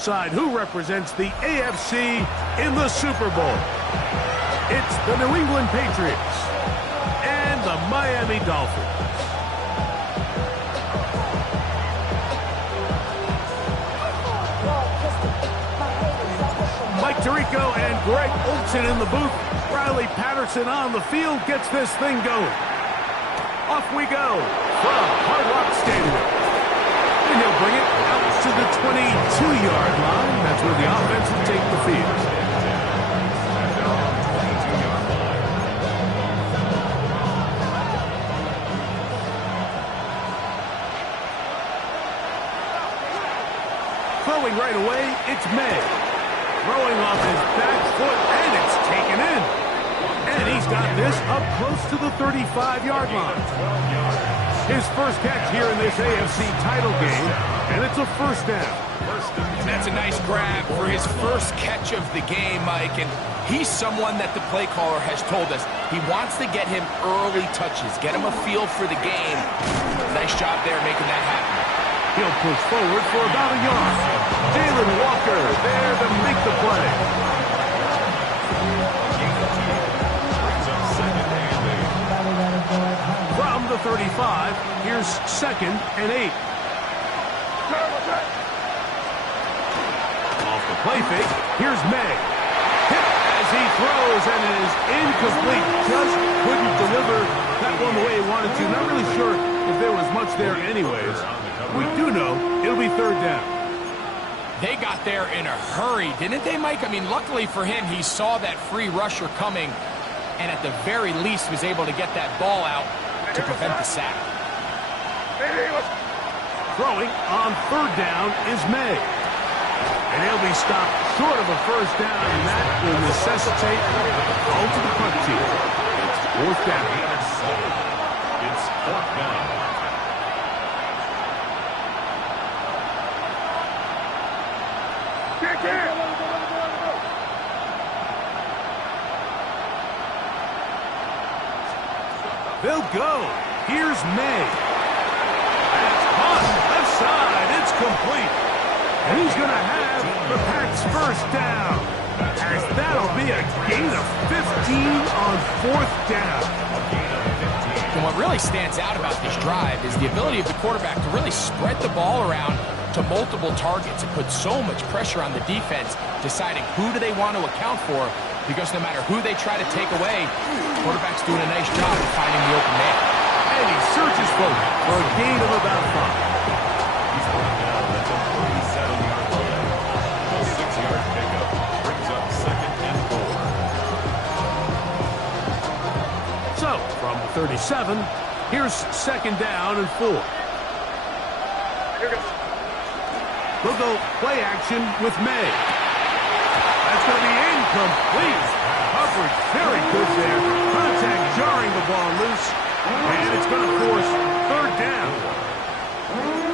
Side who represents the AFC in the Super Bowl. It's the New England Patriots and the Miami Dolphins. Mike Tirico and Greg Olsen in the booth. Riley Patterson on the field gets this thing going. Off we go from Hard Rock Stadium. And he'll bring it out to the 22-yard line. That's where the offense will take the field. Throwing right away, it's May. Throwing off his back foot, and it's taken in. And he's got this up close to the 35-yard line. His first catch here in this AFC title game, and it's a first down. That's a nice grab for his first catch of the game, Mike, and he's someone that the play caller has told us he wants to get him early touches, get him a feel for the game. Nice job there making that happen. He'll push forward for about a yard. Jalen Walker there to make the play. From the 35, here's 2nd and 8. Off the play fake, here's May. Hit as he throws, and it is incomplete. Just couldn't deliver that one the way he wanted to. Not really sure if there was much there anyways. We do know it'll be 3rd down. They got there in a hurry, didn't they, Mike? I mean, luckily for him, he saw that free rusher coming, and at the very least was able to get that ball out to prevent the sack. Throwing on 3rd down is May. And he'll be stopped short of a first down, and that will necessitate all to the punt team. It's 4th down. It's 4th down. They'll go. Here's May. That's caught. Left side. It's complete. And he's going to have the Pats' first down. As that'll be a gain of 15 on 4th down. And what really stands out about this drive is the ability of the quarterback to really spread the ball around to multiple targets. It puts so much pressure on the defense, deciding who do they want to account for, because no matter who they try to take away, the quarterback's doing a nice job of finding the open man. And he searches for a gain of about 5. He's brought down at the 37-yard line. A 6-yard pickup brings up 2nd and 4. So, from the 37, here's 2nd down and 4. They'll go play action with May. That's going to be incomplete. Coverage very good there. Contact jarring the ball loose. And it's going to force 3rd down.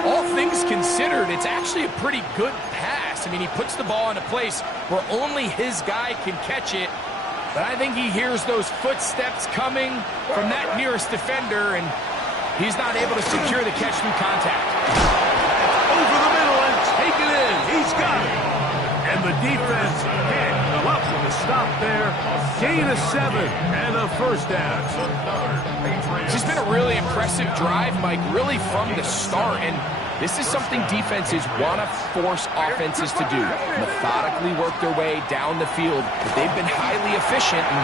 All things considered, it's actually a pretty good pass. I mean, he puts the ball in a place where only his guy can catch it. But I think he hears those footsteps coming from that nearest defender, and he's not able to secure the catch through contact. Over the middle and take it in. He's got it. And the defense can't come up with a stop there. Gain of 7 and a first down. This has been a really impressive drive, Mike, really from the start. And this is something defenses want to force offenses to do. Methodically work their way down the field. But they've been highly efficient, and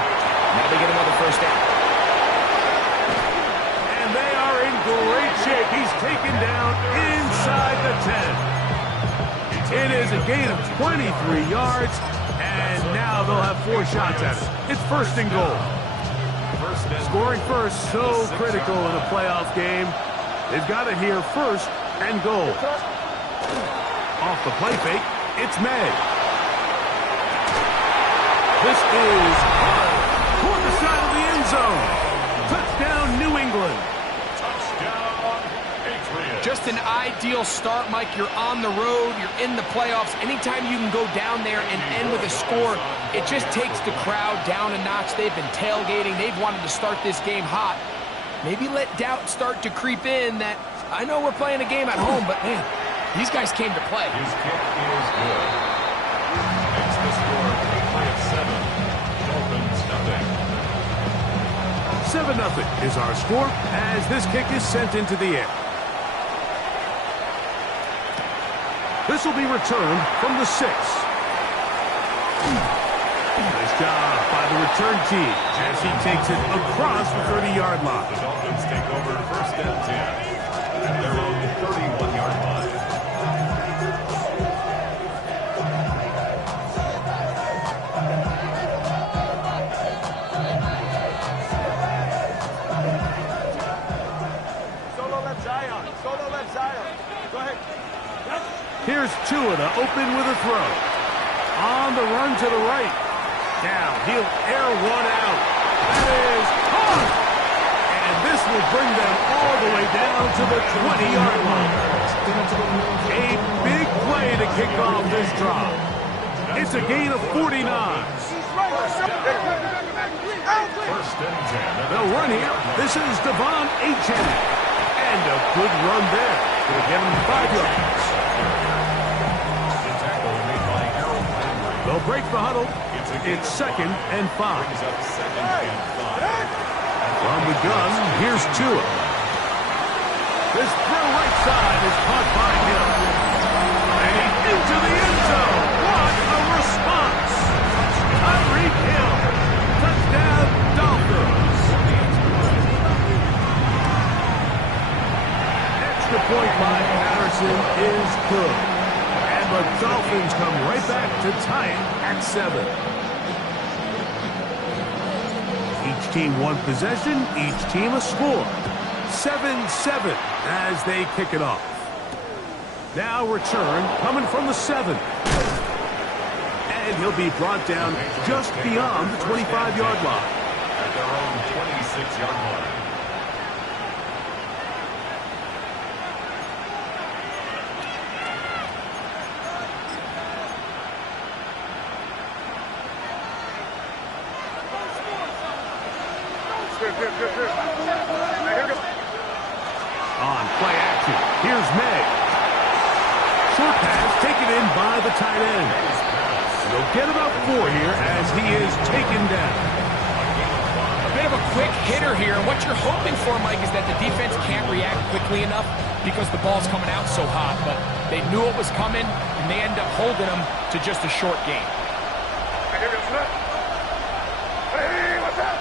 now they get another first down. And they are in great shape. He's taken down inside the 10. It is a gain of 23 yards, and now they'll have 4 shots at it. It's 1st and goal. Scoring first, so critical in a playoff game. They've got it here, 1st and goal. Off the play fake, it's May. This is toward the side of the end zone. Touchdown, New England. Just an ideal start, Mike. You're on the road. You're in the playoffs. Anytime you can go down there and end with a score, it just takes the crowd down a notch. They've been tailgating. They've wanted to start this game hot. Maybe let doubt start to creep in that I know we're playing a game at home, but, man, These guys came to play. His kick is good. Makes the score 8-7. Dolphins nothing. 7-0 is our score as this kick is sent into the air. This will be returned from the 6. Nice job by the return team as he takes it across the 30-yard line. The Dolphins take over first and 10 at their own 31-yard line. Solo left Zion. Solo left Zion. Go ahead. Here's Tua to open with a throw. On the run to the right. Now he'll air one out. That is caught. And this will bring them all the way down to the 20-yard line. A big play to kick off this drive. It's a gain of 49. First and 10. They'll run here. This is Devon Achane. And a good run there. Going to get him 5 yards. The tackle made by Harold Landry. They'll break the huddle. It's 2nd and 5. Brings up 2nd and 5. From the gun, here's Tua. This throw right side is caught by him. And he's into the end zone. What a response. Tyreek Hill. Touchdown, Dolphins. Extra point by Patterson is good. And the Dolphins come right back to tie it at 7. Each team one possession, each team a score. 7-7 as they kick it off. Now return coming from the 7. And he'll be brought down just beyond the 25-yard line. At their own 26-yard line. On play action, here's May. Short pass taken in by the tight end. He'll get about 4 here as he is taken down. A bit of a quick hitter here. What you're hoping for, Mike, is that the defense can't react quickly enough because the ball's coming out so hot. But they knew it was coming, and they end up holding them to just a short gain. Hey, what's up?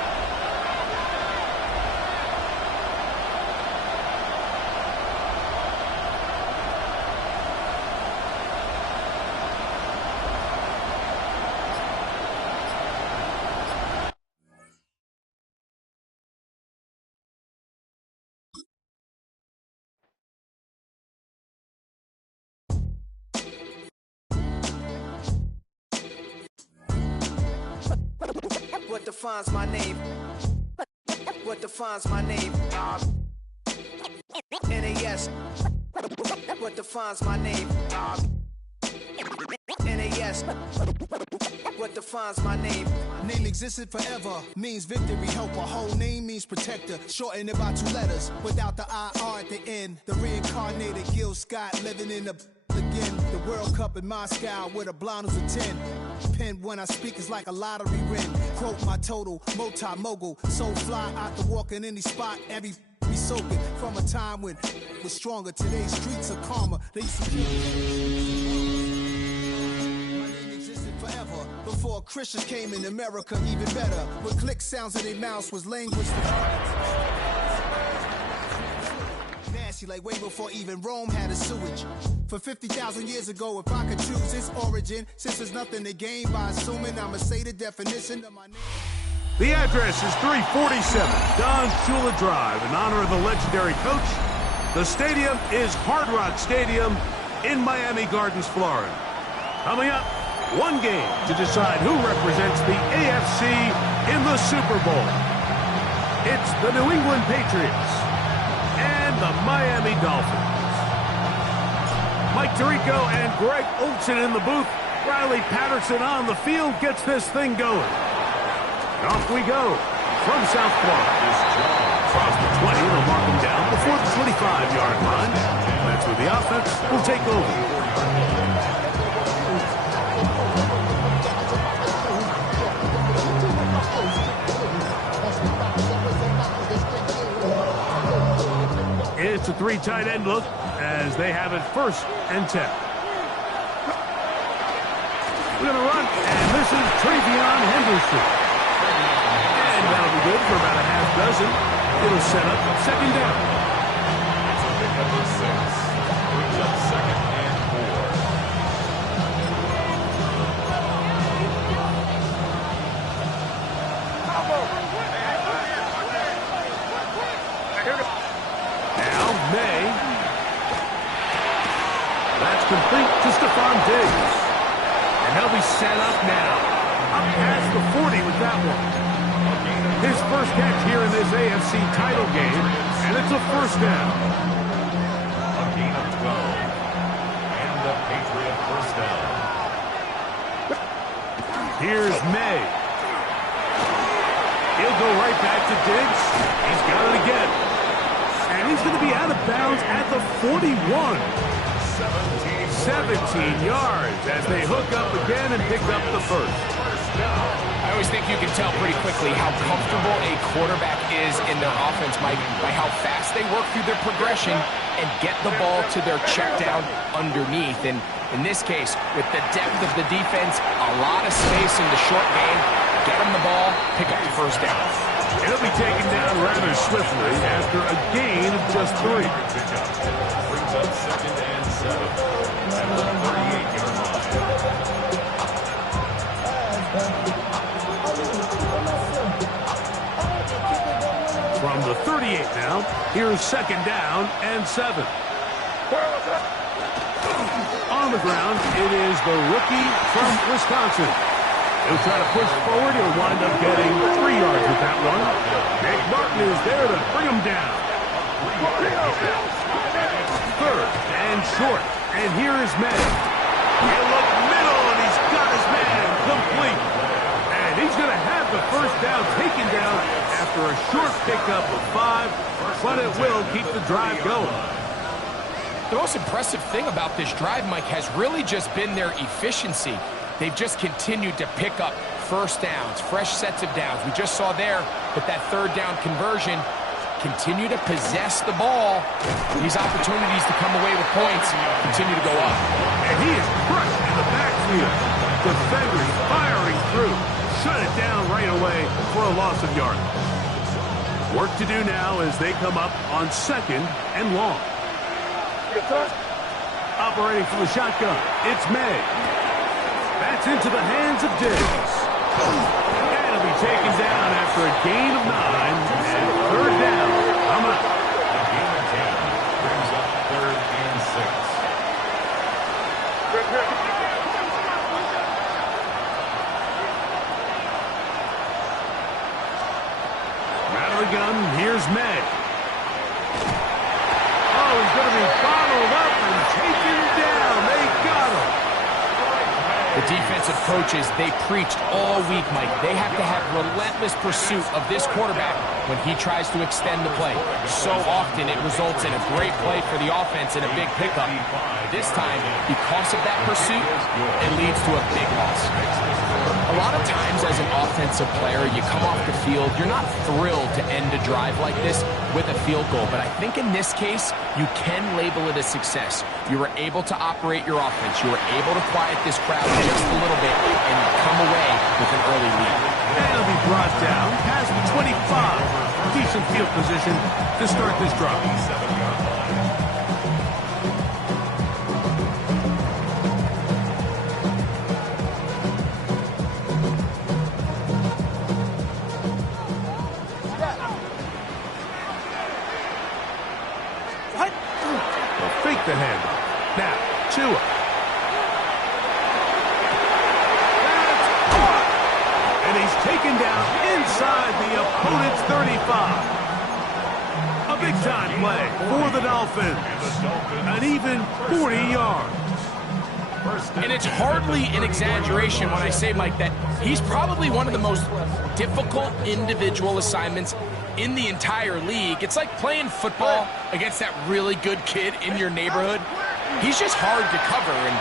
What defines my name? What defines my name? NAS. What defines my name? NAS. What defines my name? Name existed forever, means victory, helper. Whole name means protector, shortened it by 2 letters, without the IR at the end. The reincarnated Gil Scott, living in the again. The World Cup in Moscow, with a blind who's a 10. Pen when I speak is like a lottery win. Quote my total, multi-mogul, so fly out the walk in any spot, every be soaking from a time when it was stronger. Today's streets are calmer. They used to kill. My name existed forever before Christians came in America. Even better, with click sounds in their mouths was language for nasty, like way before even Rome had a sewage. For 50,000 years ago, if I could choose its origin, since there's nothing to gain by assuming, I'ma say the definition of my name. The address is 347 Don Shula Drive in honor of the legendary coach. The stadium is Hard Rock Stadium in Miami Gardens, Florida. Coming up, one game to decide who represents the AFC in the Super Bowl. It's the New England Patriots and the Miami Dolphins. Mike Tirico and Greg Olsen in the booth. Riley Patterson on the field gets this thing going. Off we go from South Florida. Across the 20, they'll mark him down before the 25-yard line. That's with The offense will take over. It's a three tight end look as they have it 1st and 10. We're going to run, and this is Travion Henderson. And that'll be good for about a half dozen. It'll set up 2nd down. It's a pickup of 6. Brings up 2nd and 4. Now, May. That's complete to Stephon Diggs. And they'll be set up now. Up past the 40 with that one. His first catch here in this AFC title game, and it's a 1st down. A gain of 12. And the Patriot 1st down. Here's May. He'll go right back to Diggs. He's got it again. And he's going to be out of bounds at the 41. 17 yards as they hook up again and pick up the 1st. I always think you can tell pretty quickly how comfortable a quarterback is in their offense, Mike, by how fast they work through their progression and get the ball to their check down underneath. And in this case, with the depth of the defense, a lot of space in the short game, get them the ball, pick up the 1st down. It'll be taken down rather swiftly after a gain of just 3. Brings up 2nd and 7. At the 38-yard line. From the 38 now, here's 2nd down and 7. On the ground, it is the rookie from Wisconsin. He'll try to push forward. He'll wind up getting 3 yards with that one. Nick Martin is there to bring him down. 3rd and short. And here is Madden. He'll look middle, and he's got his man complete. And he's going to have the 1st down taken down after a short pickup of 5, but it will keep the drive going. The most impressive thing about this drive, Mike, has really just been their efficiency. They've just continued to pick up 1st downs, fresh sets of downs. We just saw there with that 3rd down conversion, continue to possess the ball. These opportunities to come away with points continue to go up. And he is crushed in the backfield. Defenders firing through. Shut it down right away for a loss of yardage. Work to do now as they come up on 2nd and long. Operating from the shotgun, it's May. That's into the hands of Diggs. And it'll be taken down after a gain of 9 and 3rd down. I'm up. A gain of 10 brings up 3rd and 6. Out of the gun, here's May. Oh, he's going to be bottled up and taken down. They got him. The defensive coaches, they preached all week, Mike. They have to have relentless pursuit of this quarterback when he tries to extend the play. So often it results in a great play for the offense and a big pickup. This time, because of that pursuit, it leads to a big loss. A lot of times as an offensive player, you come off the field, you're not thrilled to end a drive like this with a field goal. But I think in this case, you can label it a success. You were able to operate your offense. You were able to quiet this crowd just a little bit and come away with an early lead. And he'll be brought down past the 25. Decent field position to start this drive. 7-yard line. They'll fake the handoff. Now, Tua. And he's taken down inside the opponent's 35. A big-time play for the Dolphins. An even 40 yards. And it's hardly an exaggeration when I say, Mike, that he's probably one of the most difficult individual assignments in the entire league. It's like playing football against that really good kid in your neighborhood. He's just hard to cover, and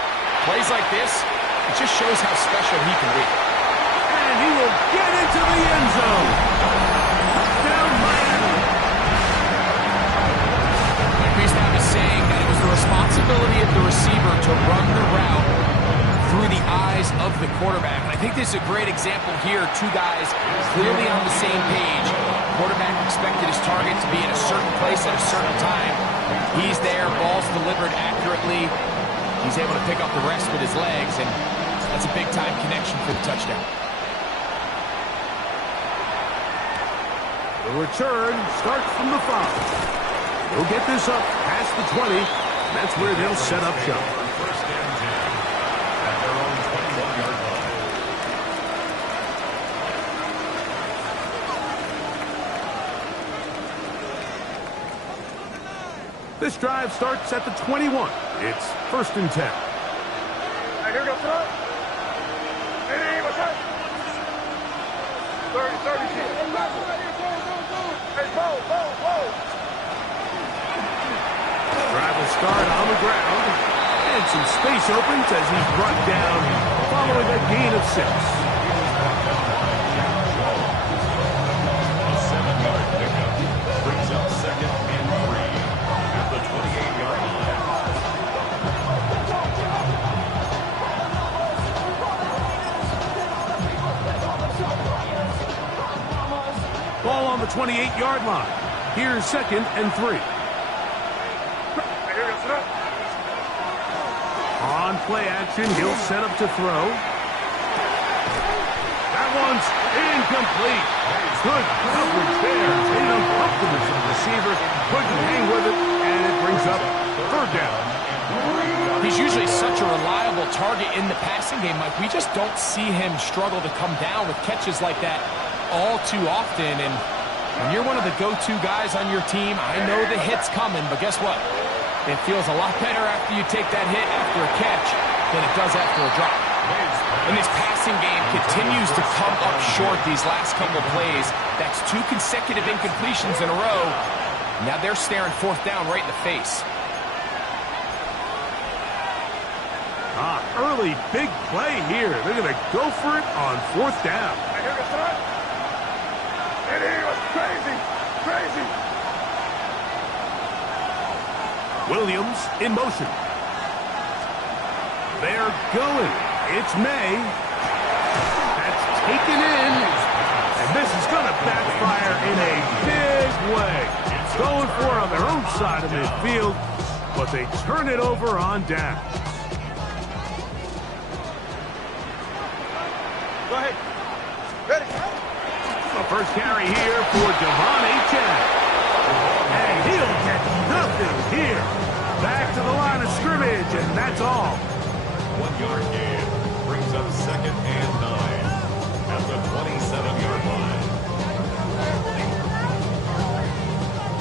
plays like this, it just shows how special he can be. And he will get into the end zone. Touchdown, Miami. Priestap is saying that it was the responsibility of the receiver to run the route through the eyes of the quarterback. And I think this is a great example here. Two guys clearly on the same page. Quarterback expected his target to be in a certain place at a certain time. He's there, ball's delivered accurately. He's able to pick up the rest with his legs, and that's a big-time connection for the touchdown. The return starts from the 5. They'll get this up past the 20. And that's where they'll set up shop. First and 10 at their own 21-yard line. This drive starts at the 21. It's first and 10. Hey, here goes up. Hey, what's up? 30. Hey, Bo. Drive will start on the ground. And some space opens as he's brought down following a gain of 6. A 7-yard pickup brings up second and 3 at the 28-yard line. Ball on the 28-yard line. Here's second and 3. On play action, he'll set up to throw. That one's incomplete. Good coverage there. Taking uncomfortable to the receiver. Couldn't hang with it, and it brings up third down. He's usually such a reliable target in the passing game, Mike. We just don't see him struggle to come down with catches like that all too often. And when you're one of the go-to guys on your team, I know the hit's coming, but guess what? It feels a lot better after you take that hit after a catch than it does after a drop. And this passing game continues to come up short these last couple plays. That's 2 consecutive incompletions in a row. Now they're staring fourth down right in the face. Early big play here. They're going to go for it on fourth down. Hey, here goes up. And he was crazy. Williams in motion. They're going. It's May. That's taken in. And this is going to backfire in a big way. Going for it on their own side of midfield, but they turn it over on down. Go ahead. Ready? The first carry here for Devon Achane. And he'll get nothing here. Back to the line of scrimmage, and that's all. 1-yard gain brings up second and 9 at the 27-yard line.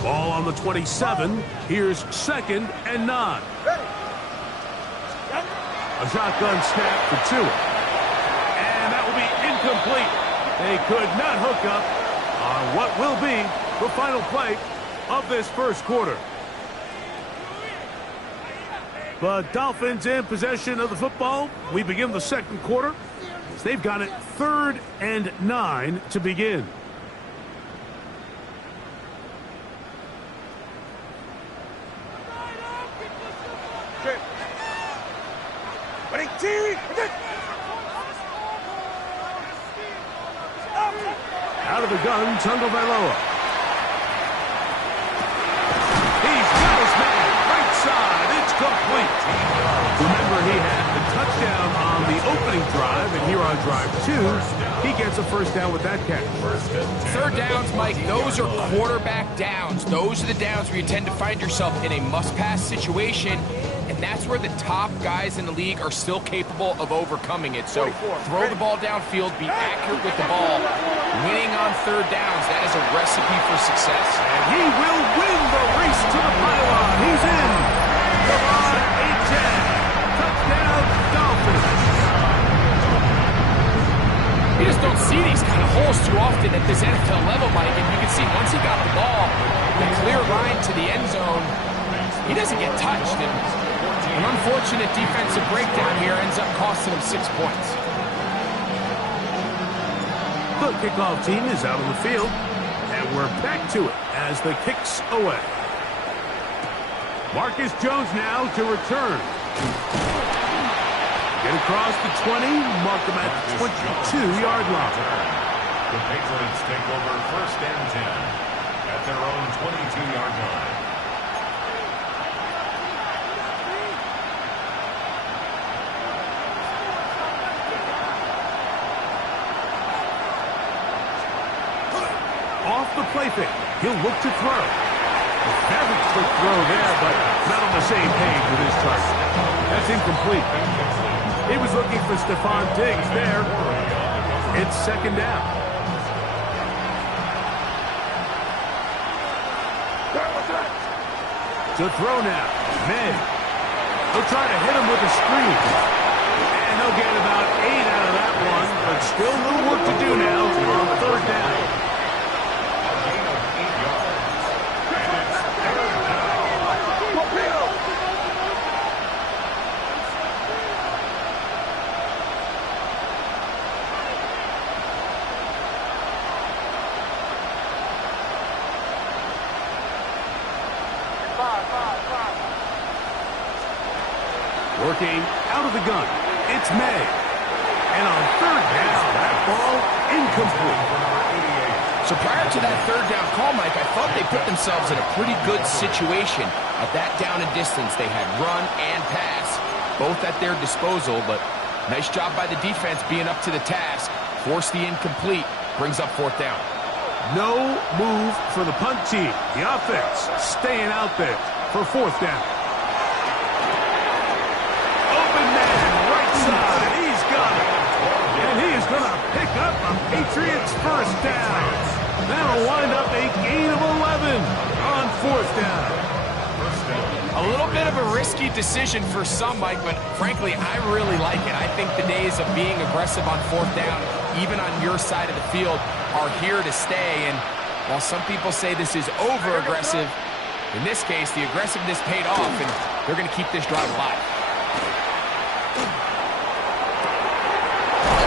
Ball on the 27. Here's second and 9. Ready? A shotgun snap for Tua. And that will be incomplete. They could not hook up on what will be the final play of this first quarter. The Dolphins in possession of the football. We begin the second quarter. They've got it 3rd and 9 to begin. Okay. Ready? T. Out of the gun, Tagovailoa. He's got his man right side. It's complete. Remember, he had the touchdown on the opening drive, and here on drive 2, he gets a first down with that catch. Third downs, Mike, those are quarterback downs. Those are the downs where you tend to find yourself in a must-pass situation, and that's where the top guys in the league are still capable of overcoming it. So throw the ball downfield, be accurate with the ball. Winning on third downs, that is a recipe for success. And he will win the race to the pylon. He's in. Devon Achane. Touchdown, Dolphins. You just don't see these kind of holes too often at this NFL level, Mike. And you can see once he got the ball, the clear line to the end zone, he doesn't get touched. And an unfortunate defensive breakdown here ends up costing him 6 points. The kickoff team is out on the field, and we're back to it as the kick's away. Marcus Jones now to return. Get across the 20, mark them at the 22-yard line. The Patriots take over 1st and 10 at their own 22-yard line. Off the play fake, he'll look to throw. A very quick throw there, but not on the same page with his target. That's incomplete. He was looking for Stephon Diggs there. It's 2nd down. To throw now, May. He'll try to hit him with a screen. And he'll get about 8 out of that one, but still a little work to do now on 3rd down. Working out of the gun, it's May. And on 3rd down, that ball incomplete. So prior to that 3rd down call, Mike, I thought they put themselves in a pretty good situation. At that down and distance, they had run and pass, both at their disposal, but nice job by the defense being up to the task. Force the incomplete, brings up 4th down. No move for the punt team. The offense staying out there for 4th down. He's got it. And he is going to pick up a Patriots 1st down. That'll wind up a gain of 11 on 4th down. A little bit of a risky decision for some, Mike, but frankly, I really like it. I think the days of being aggressive on 4th down, even on your side of the field, are here to stay. And while some people say this is over-aggressive, in this case, the aggressiveness paid off, and they're going to keep this drive alive.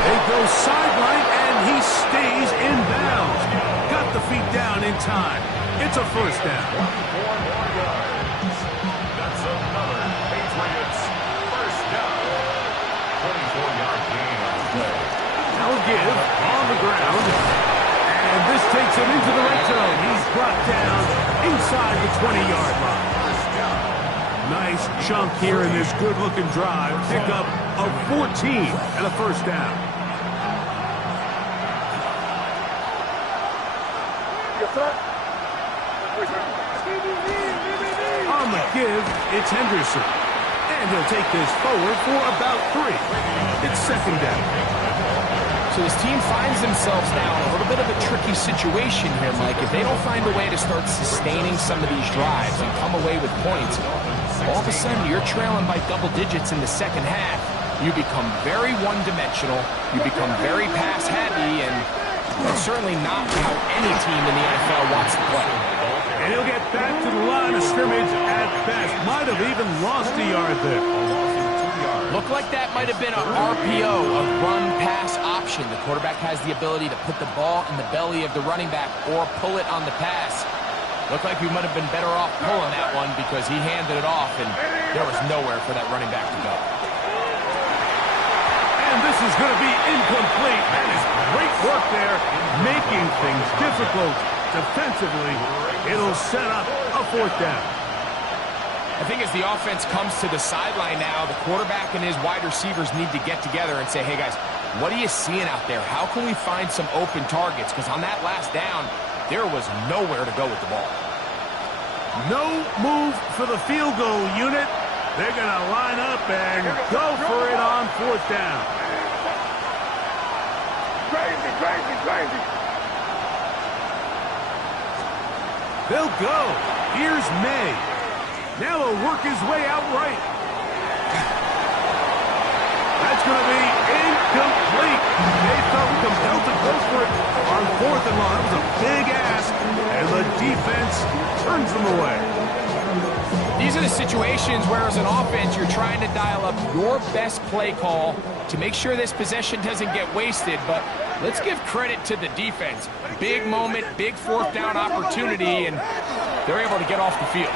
They go sideline, and he stays in bounds. Got the feet down in time. It's a 1st down. 4 more yards. That's another Patriots 1st down. 24-yard gain on the play. Now a give on the ground. And this takes him into the red zone. He's brought down inside the 20-yard line. Nice chunk here in this good-looking drive. Pick up of 14 and a 1st down. On the give, it's Henderson. And he'll take this forward for about 3. It's 2nd down. So this team finds themselves now in a little bit of a tricky situation here, Mike. If they don't find a way to start sustaining some of these drives and come away with points, all of a sudden you're trailing by double digits in the 2nd half. You become very one-dimensional. You become very pass-heavy, and that's certainly not how any team in the NFL wants to play. And he'll get back to the line of scrimmage at best. Might have even lost a yard there. Looked like that might have been an RPO, a run-pass option. The quarterback has the ability to put the ball in the belly of the running back or pull it on the pass. Looked like we might have been better off pulling that one because he handed it off, and there was nowhere for that running back to go. And this is going to be incomplete. That is great work there, making things difficult defensively. It'll set up a 4th down. I think as the offense comes to the sideline now, the quarterback and his wide receivers need to get together and say, hey, guys, what are you seeing out there? How can we find some open targets? Because on that last down, there was nowhere to go with the ball. No move for the field goal unit. They're going to line up and go for it on 4th down. Crazy, crazy, crazy. They'll go. Here's May. Now he'll work his way out right. That's going to be incomplete. They felt compelled nothing wrong. That was a big ask, and the defense turns them away. These are the situations where, as an offense, you're trying to dial up your best play call to make sure this possession doesn't get wasted. But let's give credit to the defense. Big moment, big fourth down opportunity, and they're able to get off the field.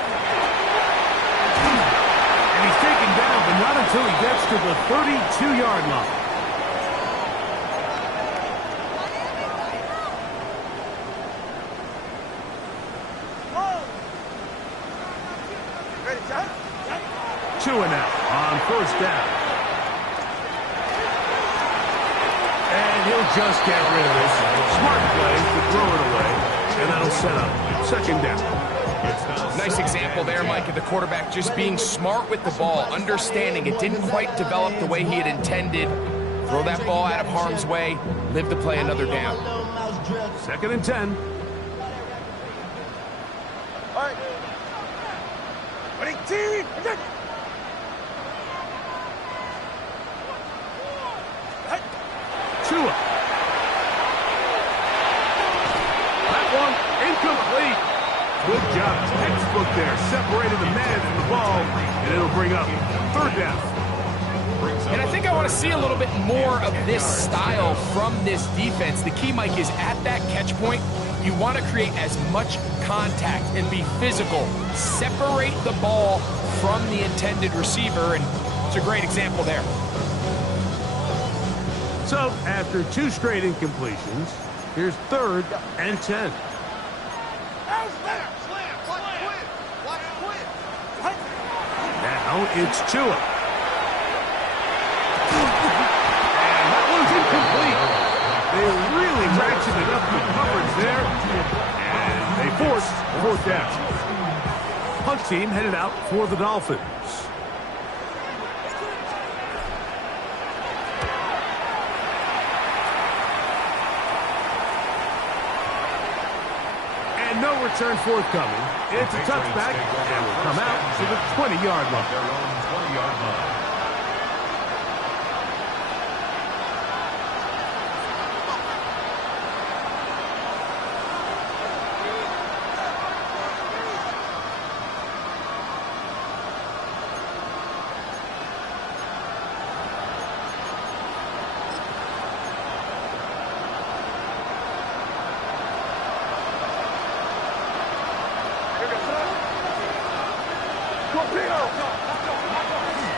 And he's taken down, but not until he gets to the 32-yard line. Two and out on first down. And he'll just get rid of this. Smart play to throw it away, and that'll set up second down. Nice example there, Mike, of the quarterback just being smart with the ball, understanding it didn't quite develop the way he had intended. Throw that ball out of harm's way, live to play another down. Second and 10. All right. Winning team. Tua. That one incomplete. Good job. Textbook there. Separated the man from the ball, and it'll bring up third down. And I think I want to see a little bit more of this style from this defense. The key, Mike, is at that catch point, you want to create as much contact and be physical. Separate the ball from the intended receiver, and it's a great example there. So, after two straight incompletions, here's third and 10. Now it's Tua. And that one's incomplete. They really ratcheted up the coverage there. And they forced fourth down. Punt team headed out for the Dolphins. And no return forthcoming. It's a touchback, and will come out to the 20-yard line. Their own 20-yard line.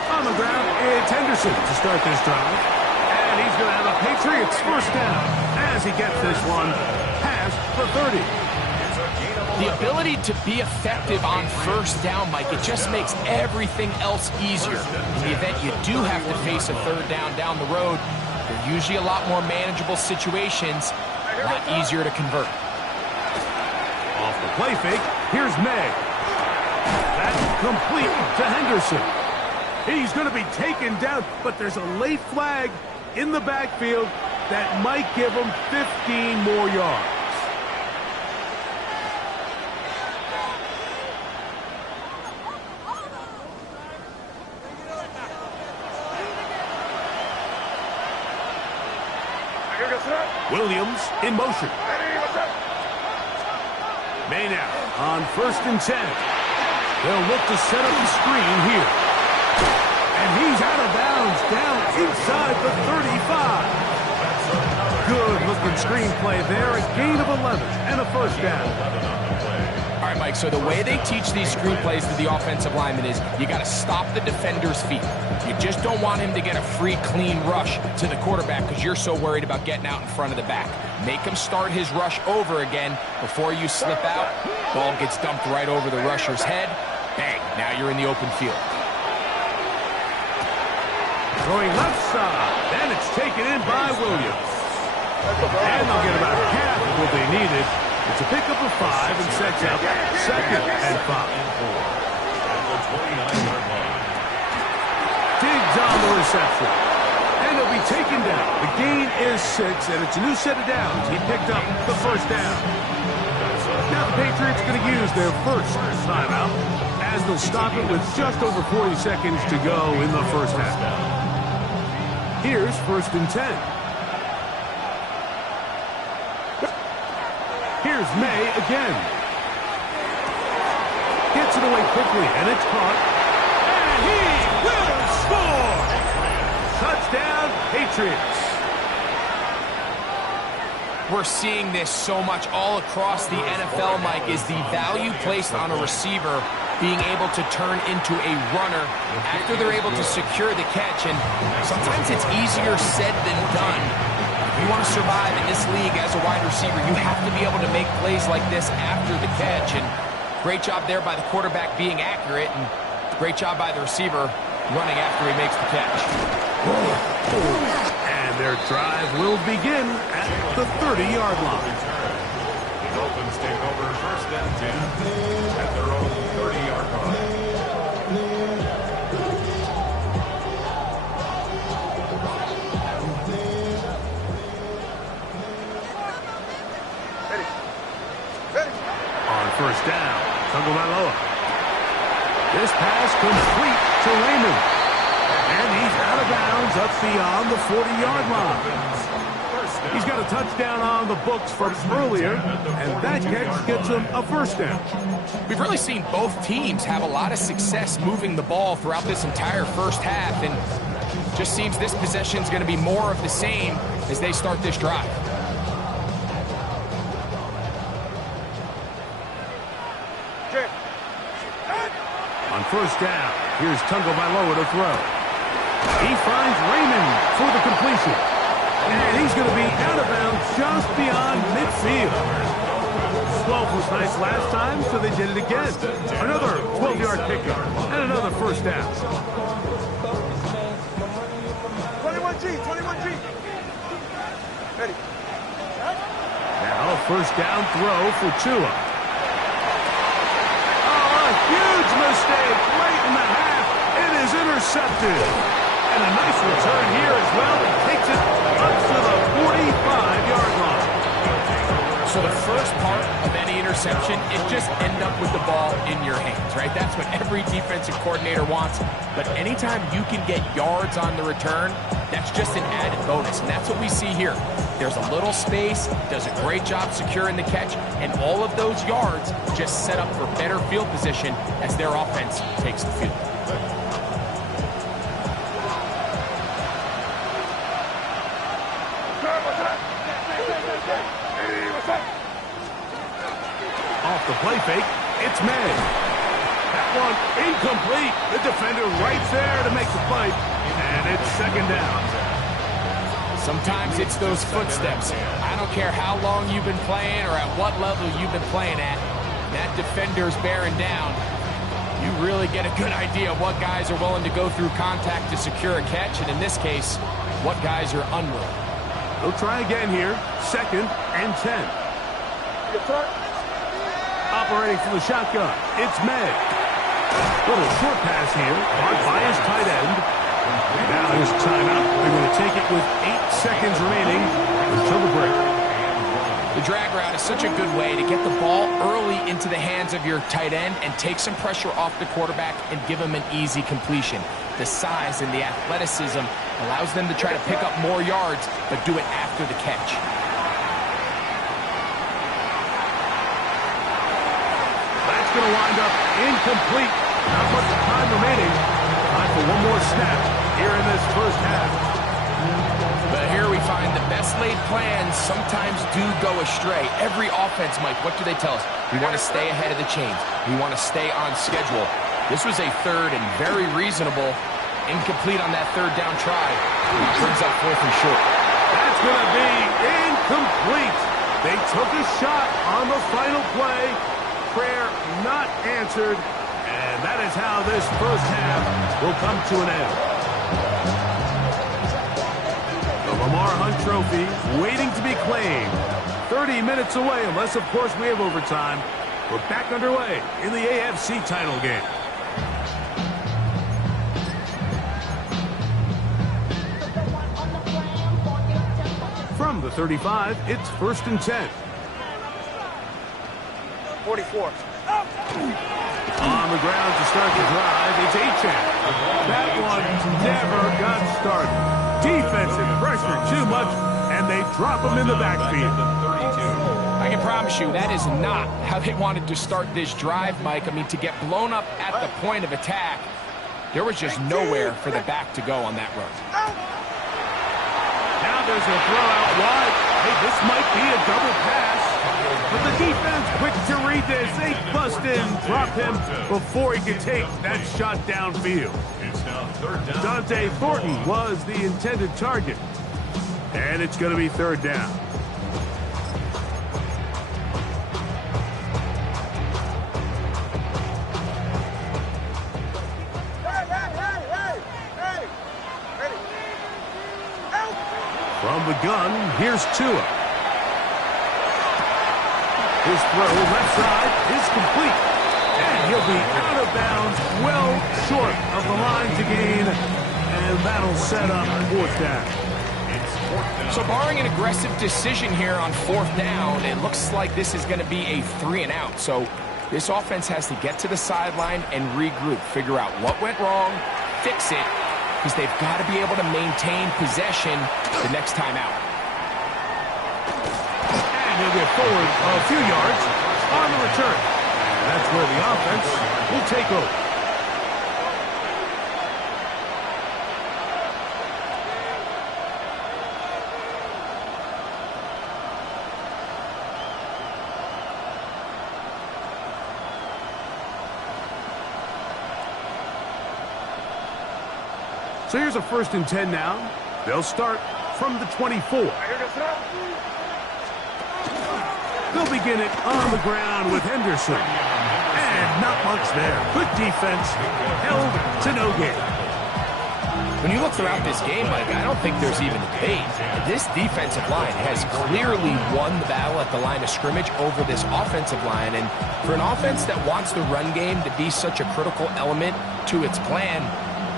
On the ground, it's Henderson to start this drive. And he's going to have a Patriots first down as he gets this one past the 30. The ability to be effective on first down, Mike, it just makes everything else easier. In the event you do have to face a third down the road, they're usually a lot more manageable situations, a lot easier to convert. Off the play fake, here's May. That's complete to Henderson. He's going to be taken down, but there's a late flag in the backfield that might give him 15 more yards. Williams in motion. May now on first and 10. They'll look to set up the screen here. And he's out of bounds down inside the 35. Good looking screenplay there. A gain of 11 and a first down. All right, Mike, so the way they teach these screenplays to the offensive lineman is you got to stop the defender's feet. You just don't want him to get a free, clean rush to the quarterback because you're so worried about getting out in front of the back. Make him start his rush over again before you slip out. Ball gets dumped right over the rusher's head. Bang, now you're in the open field. Going left side, and it's taken in by Williams. And they'll get about half of what they needed. It's a pickup of 5 and sets up second and 5. Diggs on the reception. And he'll be taken down. The gain is 6, and it's a new set of downs. He picked up the first down. Now the Patriots going to use their first timeout as they'll stop it with just over 40 seconds to go in the first half. Here's first and 10. Here's May again. Gets it away quickly, and it's caught. And he will score! Touchdown, Patriots. We're seeing this so much all across the NFL, Mike, is the value placed on a receiver being able to turn into a runner after they're able to secure the catch. And sometimes it's easier said than done. If you want to survive in this league as a wide receiver, you have to be able to make plays like this after the catch. And great job there by the quarterback being accurate, and great job by the receiver running after he makes the catch. And their drive will begin at the 30-yard line. The Dolphins take over first and 10 at their own 30-yard line. On first down, Tagovailoa. This pass complete to Raymond. And he's out of bounds up beyond the 40-yard line. He's got a touchdown on the books from earlier, and that catch gets him a first down. We've really seen both teams have a lot of success moving the ball throughout this entire first half, and just seems this possession is going to be more of the same as they start this drive. On first down, here's Tagovailoa to throw. He finds Raymond for the completion. And he's going to be out of bounds just beyond midfield. 12 was nice last time, so they did it again. Another 12-yard pickup and another first down. 21G, 21G. Ready. Now a first down throw for Tua. Oh, a huge mistake late in the half. It is intercepted. And a nice return here as well. It takes it up to the 45-yard line. So the first part of any interception, it just end up with the ball in your hands, right? That's what every defensive coordinator wants. But anytime you can get yards on the return, that's just an added bonus. And that's what we see here. There's a little space, does a great job securing the catch, and all of those yards just set up for better field position as their offense takes the field. Off the play fake, it's May. That one incomplete. The defender right there to make the play. And it's second down. Sometimes it's those footsteps. I don't care how long you've been playing or at what level you've been playing at. That defender's bearing down. You really get a good idea of what guys are willing to go through contact to secure a catch, and in this case, what guys are unwilling. They'll try again here. Second and 10. Operating from the shotgun, it's May. Little short pass here, marked by his tight end. Now his timeout. They're going to take it with 8 seconds remaining until the break. The drag route is such a good way to get the ball early into the hands of your tight end and take some pressure off the quarterback and give him an easy completion. The size and the athleticism allows them to try to pick up more yards, but do it after the catch. That's going to wind up incomplete. Not much time remaining. Time for one more snap here in this first half. But here we find the best laid plans sometimes do go astray. Every offense, Mike, what do they tell us? We want to stay ahead of the chains. We want to stay on schedule. This was a third and very reasonable. Incomplete on that third down try. He brings up fourth and short. That's going to be incomplete. They took a shot on the final play. Prayer not answered. And that is how this first half will come to an end. The Lamar Hunt Trophy waiting to be claimed. 30 minutes away, unless, of course, we have overtime. We're back underway in the AFC title game. From the 35, it's first and 10. 44. On the ground to start the drive, it's Achane. That one never got started. Defensive pressure too much, and they drop him in the backfield. I can promise you that is not how they wanted to start this drive, Mike. I mean, to get blown up at the point of attack, there was just nowhere for the back to go on that run. Now there's a throw out wide. Hey, this might be a double pass. But the defense quick to read this. They bust in, drop him before he could take that shot downfield. It's now third down. Dante Thornton was the intended target. And it's going to be third down. From the gun, here's Tua. His throw left side is complete. And he'll be out of bounds, well short of the line to gain. And that'll set up fourth down. So barring an aggressive decision here on fourth down, it looks like this is going to be a 3-and-out. So this offense has to get to the sideline and regroup, figure out what went wrong, fix it, because they've got to be able to maintain possession the next time out. And he'll get forward a few yards on the return. That's where the offense will take over. So here's a 1st and 10 now. They'll start from the 24. They'll begin it on the ground with Henderson. And not much there. Good defense. Held to no gain. When you look throughout this game, Mike, I don't think there's even a debate. This defensive line has clearly won the battle at the line of scrimmage over this offensive line. And for an offense that wants the run game to be such a critical element to its plan,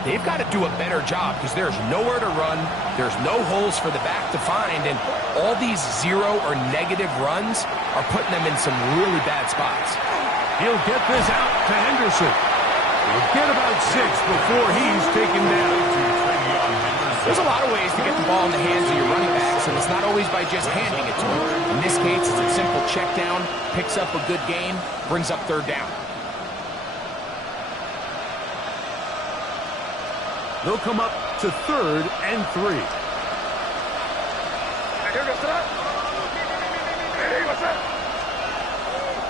they've got to do a better job because there's nowhere to run. There's no holes for the back to find. And all these zero or negative runs are putting them in some really bad spots. He'll get this out to Henderson. He'll get about 6 before he's taken down. There's a lot of ways to get the ball in the hands of your running backs, and it's not always by just handing it to them. In this case, it's a simple check down, picks up a good gain, brings up third down. They'll come up to 3rd and 3.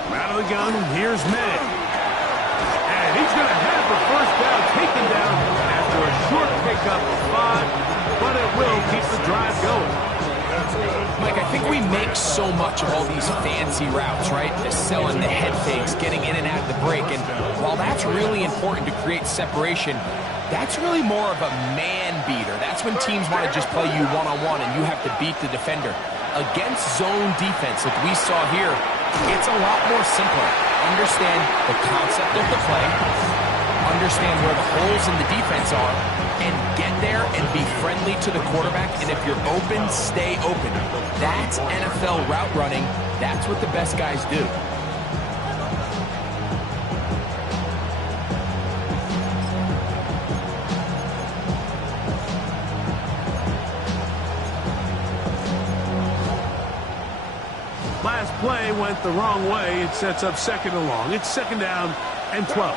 From out of the gun, here's May. And he's going to have the first down taken down after a short pickup of 5, but it will keep the drive going. Mike, I think we make so much of all these fancy routes, right? The selling, the head fakes, getting in and out of the break. And while that's really important to create separation, that's really more of a man beater. That's when teams want to just play you one-on-one and you have to beat the defender. Against zone defense, like we saw here, it's a lot more simpler. Understand the concept of the play, understand where the holes in the defense are, and get there and be friendly to the quarterback. And if you're open, stay open. That's NFL route running. That's what the best guys do. Last play went the wrong way. It sets up 2nd and long. It's 2nd down and 12.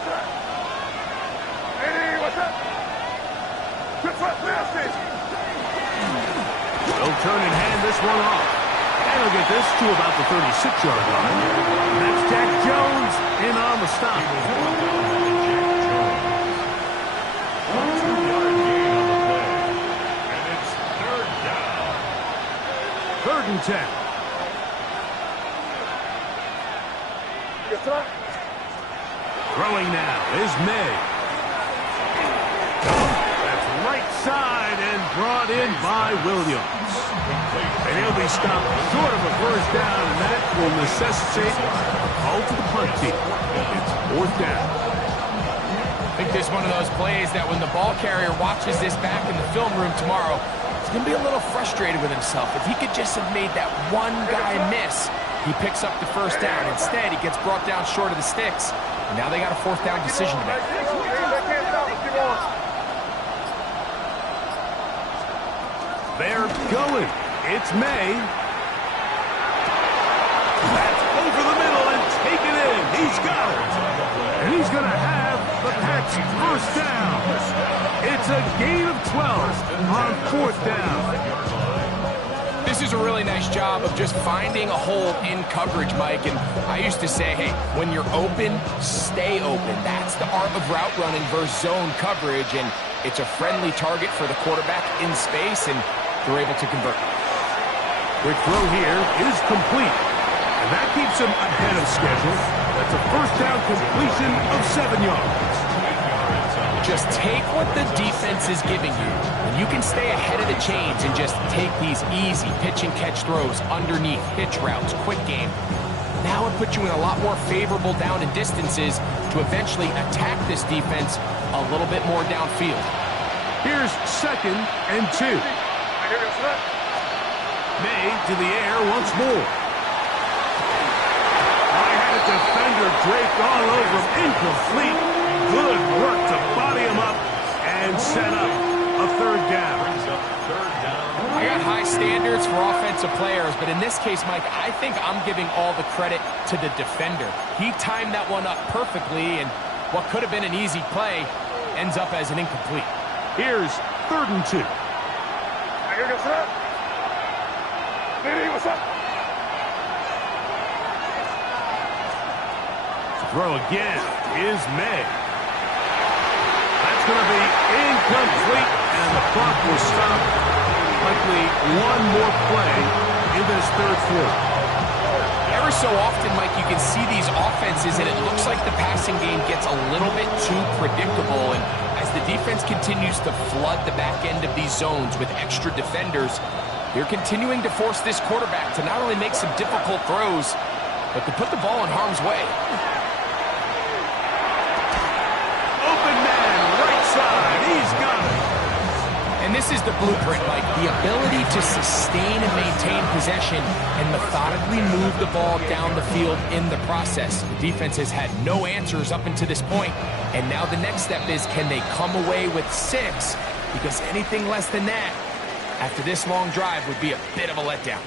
Hey, what's up? They'll turn and hand this one off. And he'll get this to about the 36-yard line. That's Jack Jones in on the stop. 2-yard gain on the play. And it's third down. 3rd and 10. Throwing now is May. That's right side and brought in by Williams. And he'll be stopped short of a first down, and that will necessitate a call to the punt team. It's 4th down. I think this is one of those plays that when the ball carrier watches this back in the film room tomorrow, he's going to be a little frustrated with himself. If he could just have made that one guy miss, he picks up the first down. Instead, he gets brought down short of the sticks. And now they got a 4th down decision to make. They're going. It's May. That's over the middle and taken in. He's got it. And he's going to have the Pats first down. It's a gain of 12 on fourth down. This is a really nice job of just finding a hole in coverage, Mike. And I used to say, hey, when you're open, stay open. That's the art of route running versus zone coverage. And it's a friendly target for the quarterback in space, and they're able to convert. Quick throw here is complete. And that keeps him ahead of schedule. That's a first down completion of 7 yards. Just take what the defense is giving you. And you can stay ahead of the chains and just take these easy pitch and catch throws underneath, hitch routes, quick game. Now it puts you in a lot more favorable down and distances to eventually attack this defense a little bit more downfield. Here's 2nd and 2. May to the air once more. I had a defender draped all over him. Incomplete. Good work to body him up and set up a third down. I got high standards for offensive players, but in this case, Mike, I think I'm giving all the credit to the defender. He timed that one up perfectly, and what could have been an easy play ends up as an incomplete. Here's 3rd and 2. Throw again is May. That's going to be incomplete, and the clock will stop. Likely one more play in this third quarter. Ever so often, Mike, you can see these offenses, and it looks like the passing game gets a little bit too predictable. And as the defense continues to flood the back end of these zones with extra defenders, they're continuing to force this quarterback to not only make some difficult throws, but to put the ball in harm's way. Open man, right side, he's got it. And this is the blueprint, Mike. The ability to sustain and maintain possession and methodically move the ball down the field in the process. The defense has had no answers up until this point, and now the next step is, can they come away with 6? Because anything less than that, after this long drive, would be a bit of a letdown.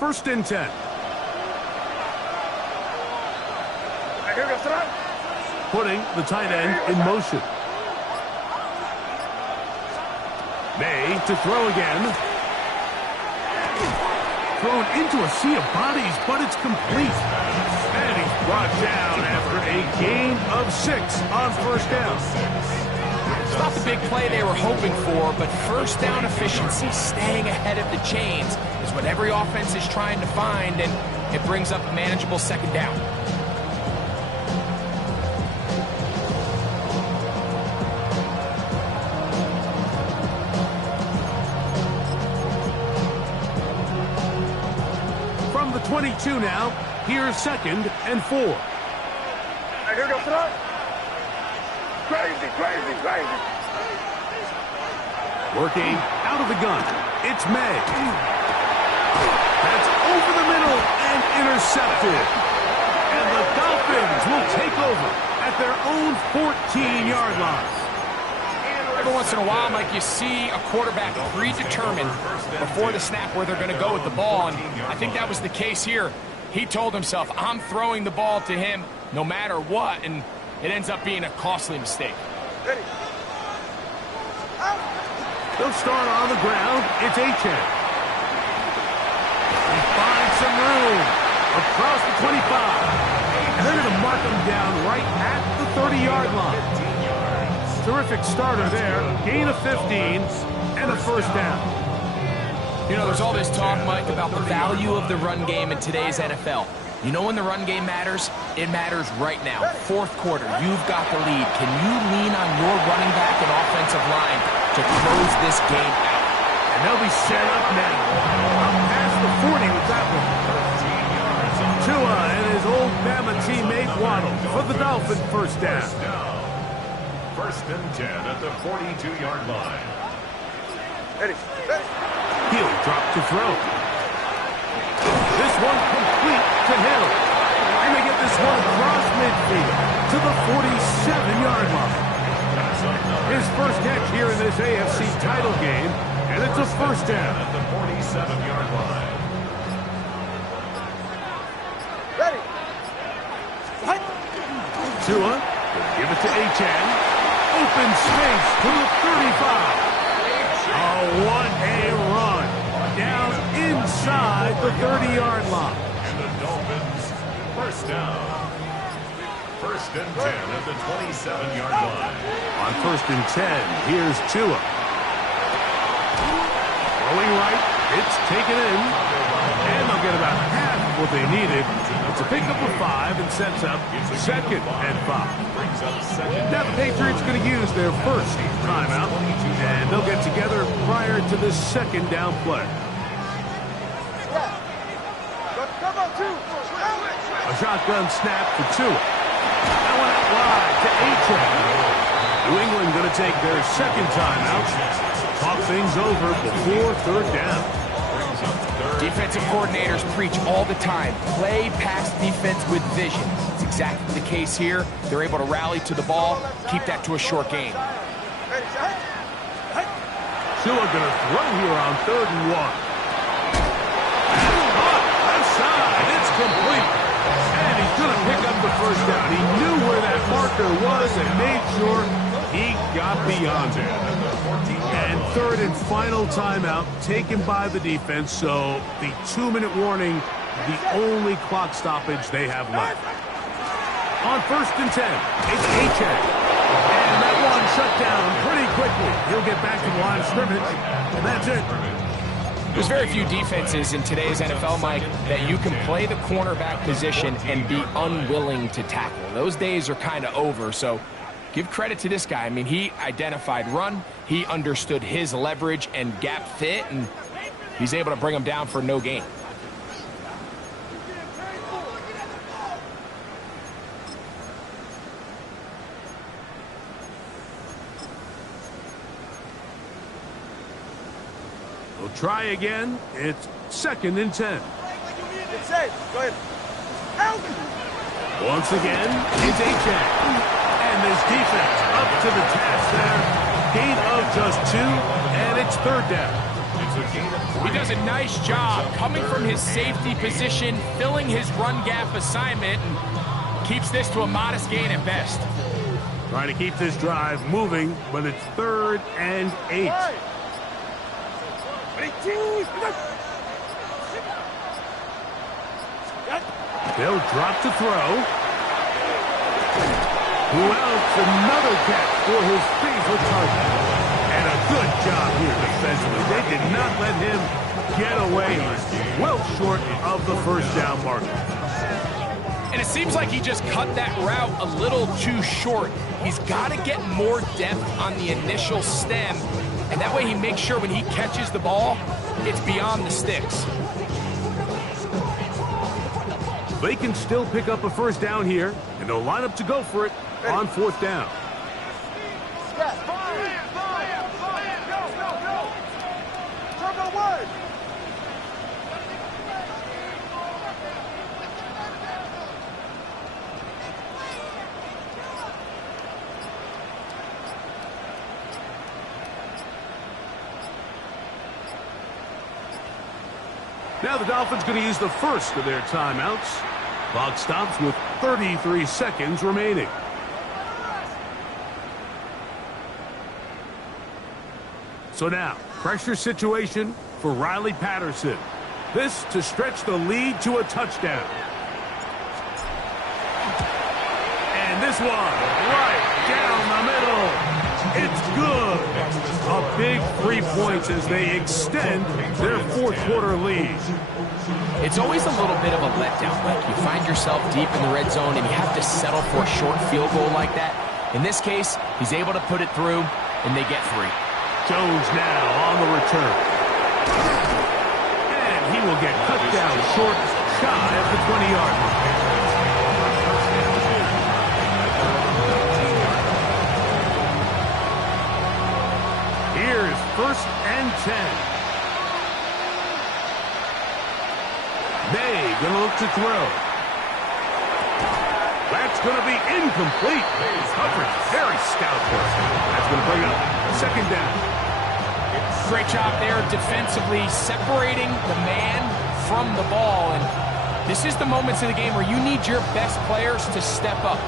First and 10. Putting the tight end in motion. May to throw again. Thrown into a sea of bodies, but it's complete. And he's brought down after a gain of 6 on first down. It's not the big play they were hoping for, but first down efficiency, staying ahead of the chains, is what every offense is trying to find, and it brings up a manageable second down. From the 22 now, here's 2nd and 4. Crazy, crazy, crazy. Working out of the gun. It's May. That's over the middle and intercepted. And the Dolphins will take over at their own 14-yard line. Every once in a while, Mike, you see a quarterback predetermined before the snap where they're going to go with the ball, and I think that was the case here. He told himself, I'm throwing the ball to him no matter what, and it ends up being a costly mistake. They'll start on the ground. It's A-Chan. He finds some room across the 25. And they're going to mark him down right at the 30-yard line. Terrific starter there. Gain of 15 and a first down. You know, there's all this talk, Mike, about the value of the run game in today's NFL. You know when the run game matters? It matters right now. Fourth quarter, you've got the lead. Can you lean on your running back and offensive line to close this game out? And they'll be set up now. Up past the 40 with that one. Tua and his old Bama teammate Waddle for the Dolphins first down. First and 10 at the 42-yard line. He'll drop to throw. This one complete to Hill. And they get this one across midfield to the 47-yard line. His first catch here in this AFC title game, and it's a first down. At the 47-yard line. Tua will give it to Achane. Open space to the 35. Oh, what a run. Down inside the 30-yard line. And the Dolphins, first down. First and 10 at the 27-yard line. On first and 10, here's Tua. Throwing right, it's taken in. And they'll get about half of what they needed. It's a pickup of 5 and sets up second and 5. Now the Patriots going to use their first timeout. And they'll get together prior to the second down play. A shotgun snap for Tua. That one out wide to Achane. New England going to take their second timeout. Talk things over before third down. Defensive coordinators preach all the time, play pass defense with vision. It's exactly the case here. They're able to rally to the ball, keep that to a short game. Tua going to throw here on third and 1. Left side, it's complete. And he's going to pick up the first down. He knew where that marker was and made sure he got beyond it. And third and final timeout taken by the defense, so the 2-minute warning, the only clock stoppage they have left. On first and 10, it's Achane. And that one shut down pretty quickly. He'll get back to the line of scrimmage, and that's it. There's very few defenses in today's NFL, Mike, that you can play the cornerback position and be unwilling to tackle. Those days are kind of over, so give credit to this guy. I mean, he identified run, he understood his leverage and gap fit, and he's able to bring him down for no gain. We'll try again. It's second and 10. It's safe. Go ahead. Help! Once again, it's Achane. And this defense up to the task there. Gain of just 2, and it's third down. He does a nice job coming from his safety position, filling his run gap assignment, and keeps this to a modest gain at best. Trying to keep this drive moving, but it's third and 8. They'll drop to throw. Who else? Another catch for his favorite target. And a good job here defensively. They did not let him get away. He's well short of the first down marker. And it seems like he just cut that route a little too short. He's got to get more depth on the initial stem, and that way he makes sure when he catches the ball, it's beyond the sticks. They can still pick up a first down here, and they'll line up to go for it on fourth down. Now the Dolphins going to use the first of their timeouts. Clock stops with 33 seconds remaining. So now, pressure situation for Riley Patterson. This to stretch the lead to a touchdown. And this one right down the middle. It's good. A big 3 points as they extend their fourth quarter lead. It's always a little bit of a letdown. Like you find yourself deep in the red zone and you have to settle for a short field goal like that. In this case, he's able to put it through, and they get 3. Jones now on the return. And he will get cut down short, shy of the 20-yard line. Here's 1st and 10. May gonna look to throw. That's gonna be incomplete. Coverage, very stout work. That's gonna bring up 2nd down. Great job there defensively, separating the man from the ball. And this is the moments in the game where you need your best players to step up.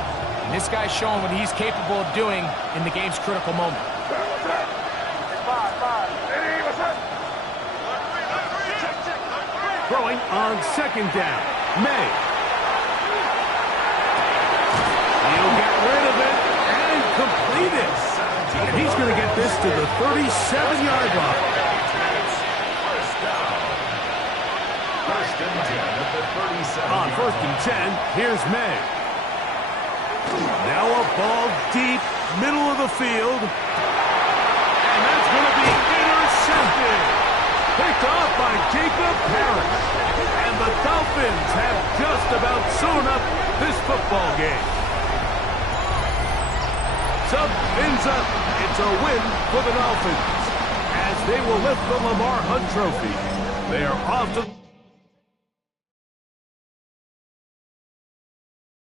And this guy's showing what he's capable of doing in the game's critical moment. Throwing on 2nd down. May. He'll get rid of it and complete it. And he's going to get this to the 37-yard line. On 1st and 10, here's May. Now a ball deep, middle of the field. And that's going to be intercepted. Picked off by Jacob Parrish. And the Dolphins have just about sewn up this football game. Sub ends up. It's a win for the Dolphins as they will lift the Lamar Hunt Trophy. They are off to